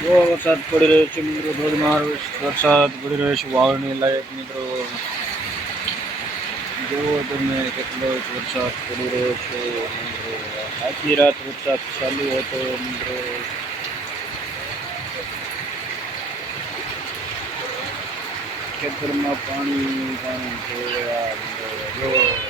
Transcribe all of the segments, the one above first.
બહુ વરસાદ પડી રહ્યો છે મિત્રો ધોધમાર વરસાદ પડી રહ્યો છે વાવણી લાયક મિત્રો જુઓ તમે કેટલો વરસાદ પડી રહ્યો છે મિત્રો આખી રાત વરસાદ ચાલુ હતો મિત્રો ખેતરમાં પાણી પાણી જોયા મિત્રો જો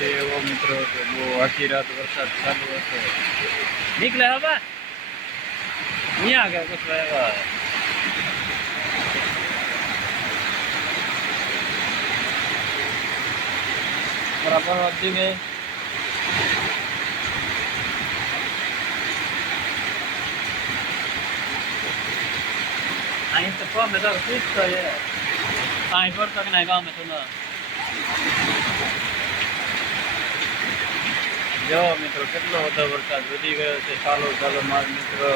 છે એવો મિત્રો કે બહુ આખી રાત વરસાદ ચાલુ હતો નીકળે હવે અહીંયા ગયા કશું એવા બરાબર વધી ગઈ અહીં તો કોમે તો ખુશ તો એ અહીં પર તો ના ગામે તો ના જવા મિત્રો કેટલો બધો વરસાદ વધી ગયો છે ચાલો ચાલો મારા મિત્રો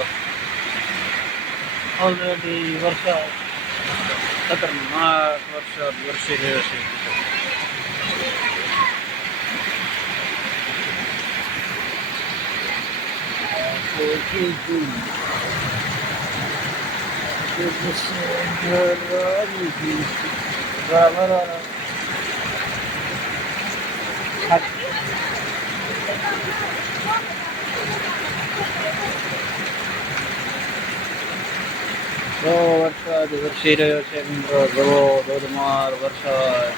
ઓલરેડી વરસાદ ખતરનાક વરસાદ વરસી રહ્યો છે રામ રામ વરસાદ વરસી રહ્યો છે મિત્રો જવો ધોધમાર વરસાદ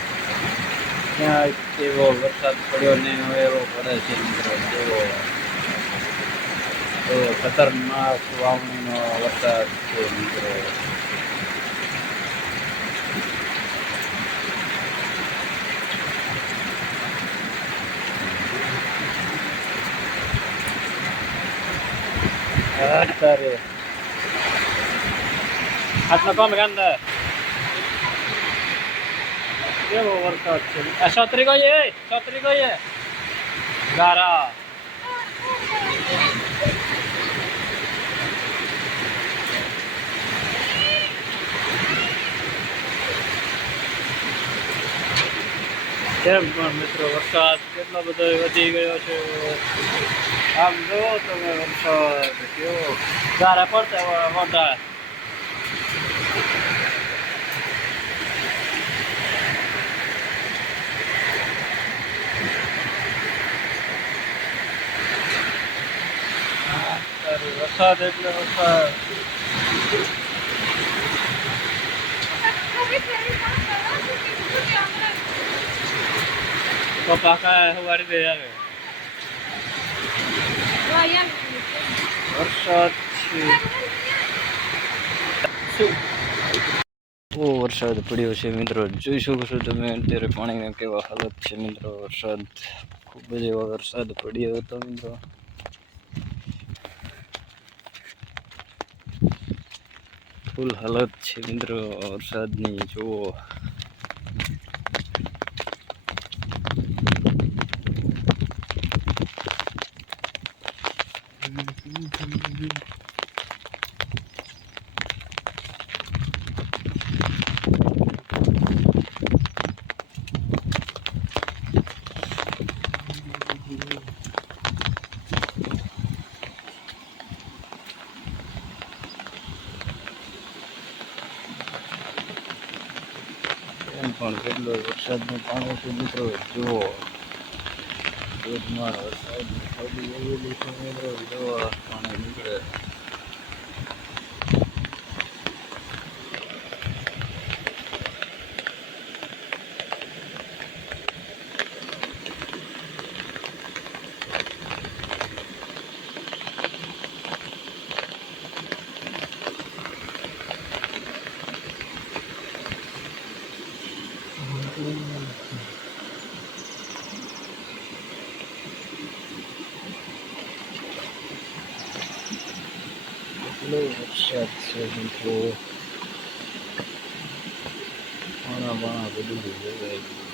ક્યાં એવો વરસાદ પડ્યો ને હવે એવો પડે છે મિત્રો જેવો તો ખતરનાક વાવણીનો વરસાદ છે મિત્રો सर आज નકામગા નર એ વરસાદ છે છત્રી કોઈ એ છત્રી કોઈ એ dara કે મિત્રો વરસાદ કેટલો બધે વધી ગયો છે આમ જુઓ તમે વરસાદ કેવો ધારે પડતા મોટા વરસાદ એટલે વરસાદ તો કાકા સવારે દે આવે વરસાદ છે બહુ વરસાદ પડ્યો છે મિત્રો જોઈ શકો છો તમે અત્યારે પાણીના કેવા હાલત છે મિત્રો વરસાદ ખૂબ જ એવો વરસાદ પડ્યો હતો મિત્રો ફૂલ હાલત છે મિત્રો વરસાદની જુઓ એમ પણ કેટલો વરસાદનું પાણી ઓછું મિત્રો જુઓ ધોધમાર વરસાદ ખાલી એવી રીતે પાણી નીકળે વરસાદ છે મિત્રો ઘણા ઘણા બધું જોવાય ગયું